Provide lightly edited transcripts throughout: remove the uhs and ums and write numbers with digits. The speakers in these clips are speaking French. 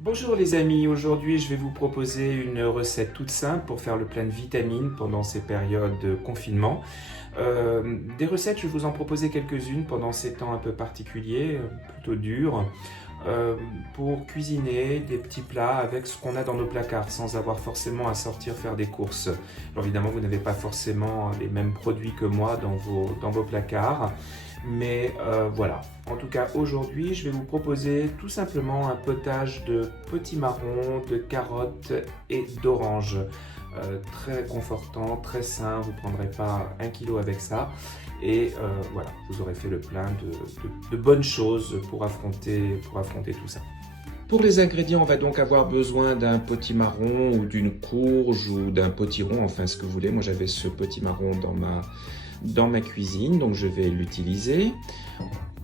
Bonjour les amis, aujourd'hui je vais vous proposer une recette toute simple pour faire le plein de vitamines pendant ces périodes de confinement. Des recettes, je vais vous en proposer quelques-unes pendant ces temps un peu particuliers, plutôt durs, pour cuisiner des petits plats avec ce qu'on a dans nos placards sans avoir forcément à sortir faire des courses. Alors évidemment, vous n'avez pas forcément les mêmes produits que moi dans vos placards. Mais voilà, en tout cas aujourd'hui je vais vous proposer tout simplement un potage de potimarron, de carottes et d'oranges. Très confortant, très sain, vous ne prendrez pas 1 kilo avec ça. Et voilà, vous aurez fait le plein de bonnes choses pour affronter tout ça. Pour les ingrédients, on va donc avoir besoin d'un potimarron ou d'une courge ou d'un potiron, enfin ce que vous voulez. Moi j'avais ce potimarron dans ma cuisine, donc je vais l'utiliser.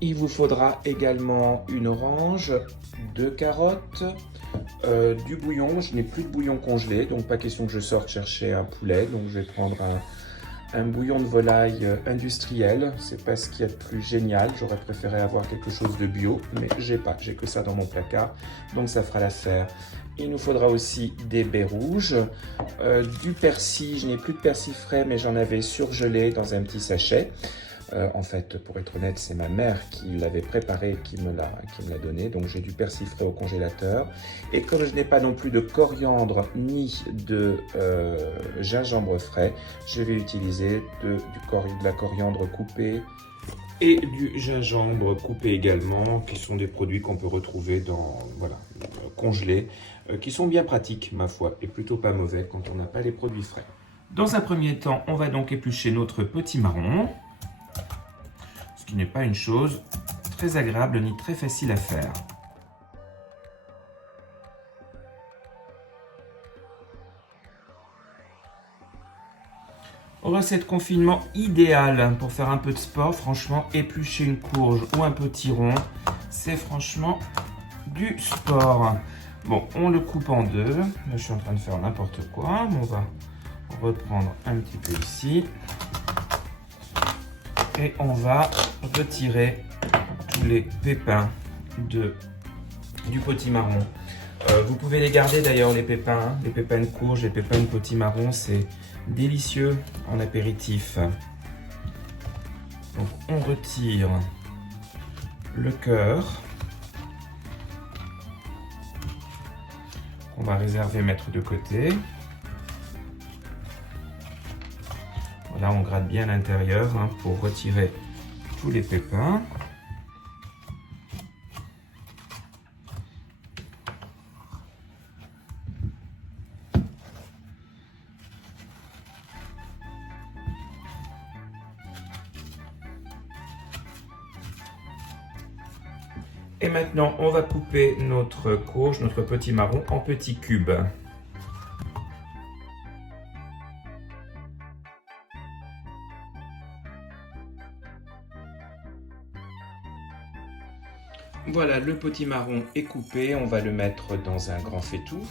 Il vous faudra également une orange, 2 carottes, du bouillon. Je n'ai plus de bouillon congelé, donc pas question que je sorte chercher un poulet. Donc je vais prendre un bouillon de volaille industriel. C'est pas ce qu'il y a de plus génial. J'aurais préféré avoir quelque chose de bio, mais j'ai que ça dans mon placard, donc ça fera l'affaire. Il nous faudra aussi des baies rouges, du persil. Je n'ai plus de persil frais, mais j'en avais surgelé dans un petit sachet. En fait, pour être honnête, c'est ma mère qui l'avait préparé et qui me l'a donné. Donc j'ai du persil frais au congélateur. Et comme je n'ai pas non plus de coriandre ni de gingembre frais, je vais utiliser de la coriandre coupée et du gingembre coupé également, qui sont des produits qu'on peut retrouver congelés, qui sont bien pratiques, ma foi, et plutôt pas mauvais quand on n'a pas les produits frais. Dans un premier temps, on va donc éplucher notre potimarron, ce qui n'est pas une chose très agréable ni très facile à faire. Recette confinement idéale pour faire un peu de sport. Franchement, éplucher une courge ou un potiron, c'est franchement du sport. Bon, on le coupe en deux. Là, je suis en train de faire n'importe quoi. On va reprendre un petit peu ici. Et on va retirer tous les pépins du potimarron. Vous pouvez les garder d'ailleurs, les pépins de courge, les pépins de potimarron, c'est délicieux en apéritif. Donc on retire le cœur. On va réserver, mettre de côté. Voilà, on gratte bien l'intérieur pour retirer tous les pépins. Et maintenant, on va couper notre courge, notre potimarron en petits cubes. Voilà, le potimarron est coupé, on va le mettre dans un grand faitout.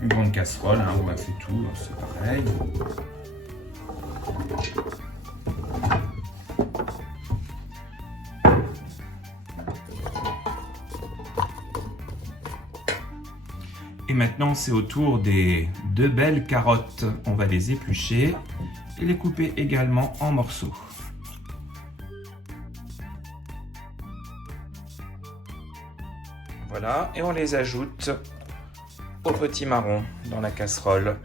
Une grande casserole ou un faitout, c'est pareil. Et maintenant, c'est au tour des 2 belles carottes. On va les éplucher et les couper également en morceaux. Voilà, et on les ajoute au potimarron dans la casserole.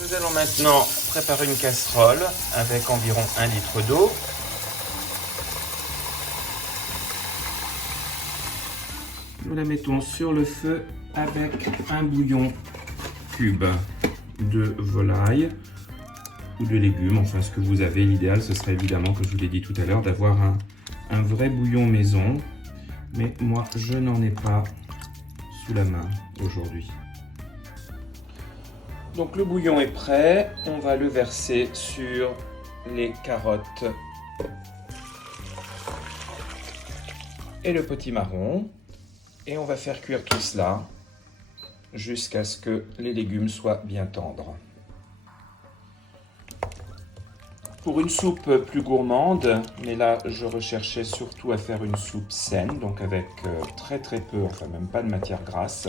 Nous allons maintenant préparer une casserole avec environ 1 litre d'eau. Nous la mettons sur le feu avec un bouillon cube de volaille ou de légumes, enfin ce que vous avez. L'idéal, ce serait évidemment, comme je vous l'ai dit tout à l'heure, d'avoir un vrai bouillon maison. Mais moi, je n'en ai pas sous la main aujourd'hui. Donc le bouillon est prêt. On va le verser sur les carottes et le potimarron. Et on va faire cuire tout cela jusqu'à ce que les légumes soient bien tendres. Pour une soupe plus gourmande, mais là je recherchais surtout à faire une soupe saine, donc avec très peu, enfin même pas de matière grasse,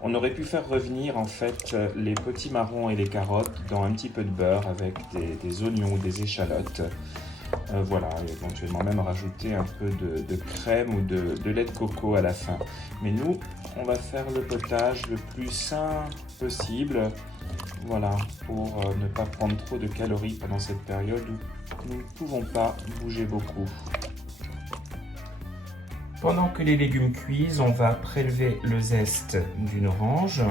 on aurait pu faire revenir en fait les potimarrons et les carottes dans un petit peu de beurre avec des oignons ou des échalotes. Voilà, éventuellement même rajouter un peu de crème ou de lait de coco à la fin. Mais nous, on va faire le potage le plus sain possible. Voilà, pour ne pas prendre trop de calories pendant cette période où nous ne pouvons pas bouger beaucoup. Pendant que les légumes cuisent, on va prélever le zeste d'une orange.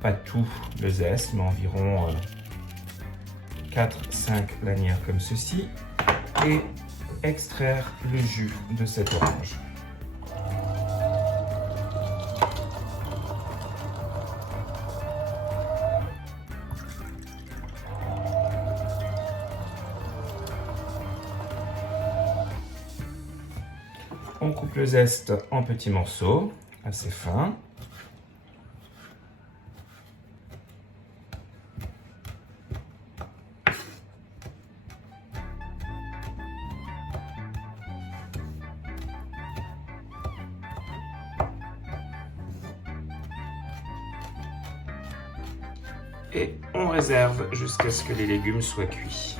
Pas tout le zeste, mais environ 4-5 lanières comme ceci. Et extraire le jus de cette orange. On coupe le zeste en petits morceaux, assez fins. Et on réserve jusqu'à ce que les légumes soient cuits.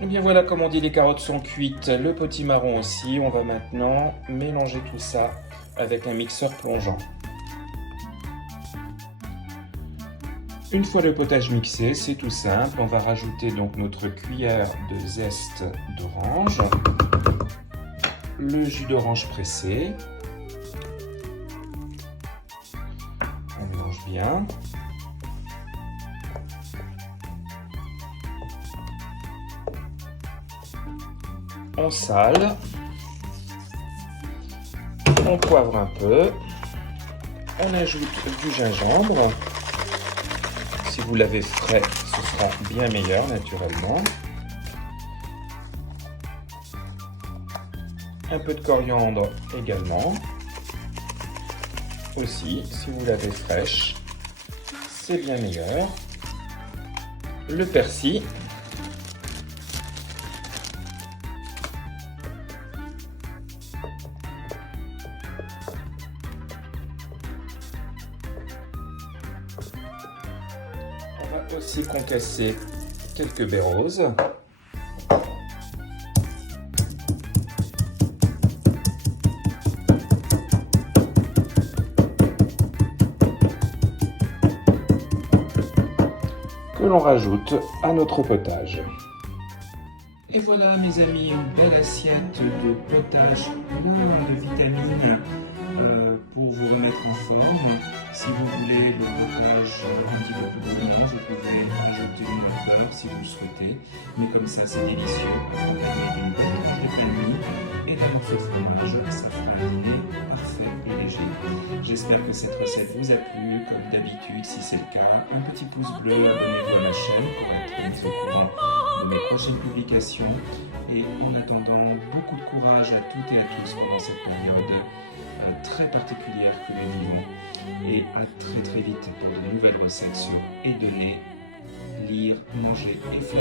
Et bien voilà, comme on dit, les carottes sont cuites, le potimarron aussi. On va maintenant mélanger tout ça avec un mixeur plongeant. Une fois le potage mixé, c'est tout simple. On va rajouter donc notre cuillère de zeste d'orange, le jus d'orange pressé. On mélange bien. On sale, on poivre un peu, on ajoute du gingembre. Si vous l'avez frais, ce sera bien meilleur naturellement. Un peu de coriandre également. Aussi, si vous l'avez fraîche, c'est bien meilleur. Le persil. On va aussi concasser quelques baies roses. Que l'on rajoute à notre potage. Et voilà mes amis, une belle assiette de potage plein de vitamines pour vous remettre en forme. Si vous voulez le potage un petit peu plus gourmand, vous pouvez ajouter du beurre si vous le souhaitez. Mais comme ça c'est délicieux, accompagné d'une bonne tranche de pain de mie et d'un morceau de fromage, ça fera un dîner parfait et léger. J'espère que cette recette vous a plu. Comme d'habitude, si c'est le cas, un petit pouce bleu, abonnez-vous à ma chaîne pour être mis au courant de mes prochaines publications. Et en attendant, beaucoup de courage à toutes et à tous pendant cette période très particulière que nous vivons. Et à très vite pour de nouvelles recettes sur Edonner, lire, manger et faire.